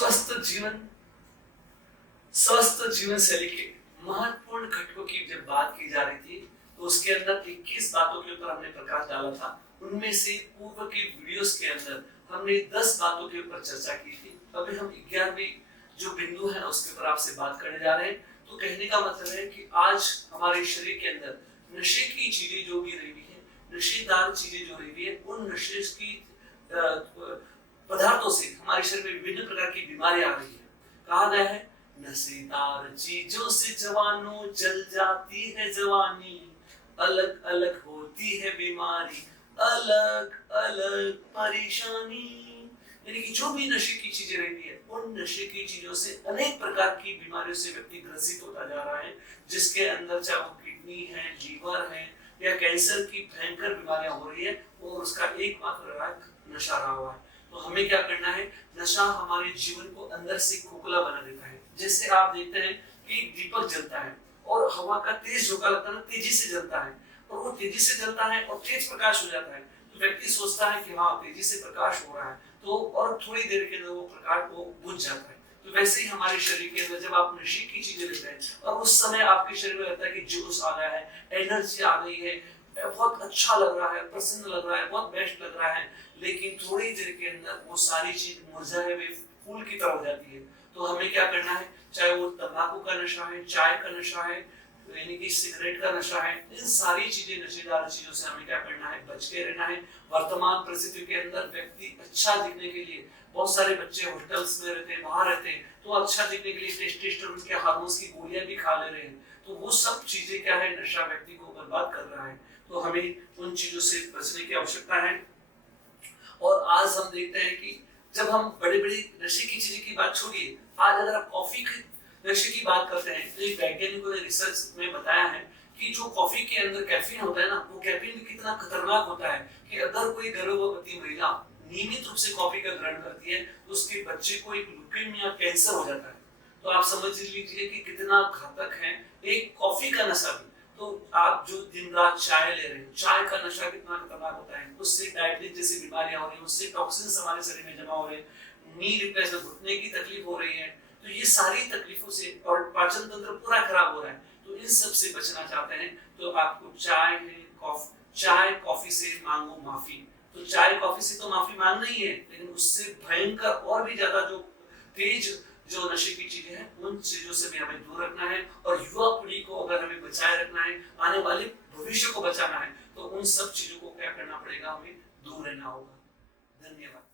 स्वस्थ जीवन स्वस्थ जीवन शैली के महत्वपूर्ण घटकों की जब बात की जा रही थी तो उसके अंदर 21 बातों के ऊपर हमने प्रकाश डाला था। उनमें से पूर्व के वीडियोस के अंदर हमने 10 बातों के ऊपर चर्चा की थी। अभी हम 11वीं जो बिंदु है उसके ऊपर आपसे बात करने जा रहे हैं। तो कहने का मतलब है कि आज हमारे शरीर के अंदर नशे की चीजें जो भी रही है, नशेदार चीजें जो रही है, उन नशे की पदार्थों से हमारे शरीर में विभिन्न प्रकार की बीमारियां आ रही है। कहा गया है नशेदार चीजों से जवानों जल जाती है जवानी, अलग अलग होती है बीमारी, अलग अलग परेशानी। यानी कि जो भी नशे की चीजें रहती है, उन नशे की चीजों से अनेक प्रकार की बीमारियों से व्यक्ति ग्रसित होता जा रहा है, जिसके अंदर चाहे वो किडनी है, लीवर है या कैंसर की भयंकर बीमारियां हो रही है, और उसका एकमात्र इलाज नशा रहा हुआ है। तो हमें क्या करना है? नशा हमारे जीवन को अंदर से खोखला बना देता है। जैसे आप देखते हैं कि दीपक जलता है और हवा का तेज झोंका लगता है ना, तेजी से जलता है, और वो तेजी से जलता है और तेज प्रकाश हो जाता है। तो व्यक्ति सोचता है कि हाँ तेजी से प्रकाश हो रहा है, तो और थोड़ी देर के अंदर वो प्रकाश वो बुझ जाता है। तो वैसे ही हमारे शरीर के अंदर जब आप नशे की चीजें लेते हैं और उस समय आपके शरीर में लगता है कि जोश आ गया है, एनर्जी आ गई है, बहुत अच्छा लग रहा है, प्रसन्न लग रहा है, बहुत बेस्ट लग रहा है, लेकिन थोड़ी देर के अंदर वो सारी चीज मुरझाए हुए फूल की तरह हो जाती है। तो हमें क्या करना है? चाहे वो तंबाकू का नशा है, चाय का नशा है, यानी कि सिगरेट का नशा है, इन सारी चीजें, नशेदार चीजों से हमें क्या करना है? बच के रहना है। वर्तमान परिस्थिति के अंदर व्यक्ति अच्छा दिखने के लिए, बहुत सारे बच्चे होटल्स में रहते हैं, बाहर रहते हैं, तो अच्छा दिखने के लिए टेस्टोस्टेरोन के हार्मोन्स की गोलियां भी खा ले रहे हैं। तो वो सब चीजें क्या है? नशा व्यक्ति को बर्बाद कर रहा है। तो हमें उन चीजों से बचने की आवश्यकता है। और आज हम देखते हैं कि जब हम बड़े बड़े नशे की चीजें की बात छोड़िए, आज अगर आप कॉफी के नशे की बात करते हैं तो एक वैज्ञानिकों ने रिसर्च में बताया है कि जो कॉफी के अंदर कैफीन होता है ना, वो कैफीन कितना खतरनाक होता है कि अगर कोई गर्भवती महिला नियमित रूप से कॉफी का ग्रहण करती है तो उसके बच्चे को एक ल्यूकेमिया कैंसर हो जाता है। तो आप समझ लीजिए कि कितना घातक है एक कॉफी का नशा भी। तो आप जो दिन रात चाय ले रहे हैं, चाय का नशा कितना खतरनाक होता है, उससे डायबिटीज जैसी बीमारियां हो रही है, उससे टॉक्सिन्स हमारे शरीर में जमा हो रहे हैं, नी रिप्लेसमेंट घुटने की तकलीफ हो रही है। तो ये सारी तकलीफों से, और पाचन तंत्र पूरा खराब हो रहा है। तो इन सब से बचना चाहते हैं तो आपको चाय कॉफी से मांगो माफी। तो चाय कॉफी से तो माफी मांगना ही है, लेकिन उससे भयंकर और भी ज्यादा जो तेज जो नशे की चीजें हैं, उन चीजों से भी हमें दूर रखना है। और युवा पीढ़ी को अगर हमें बचाए रखना है, आने वाले भविष्य को बचाना है, तो उन सब चीजों को क्या करना पड़ेगा? हमें दूर रहना होगा। धन्यवाद।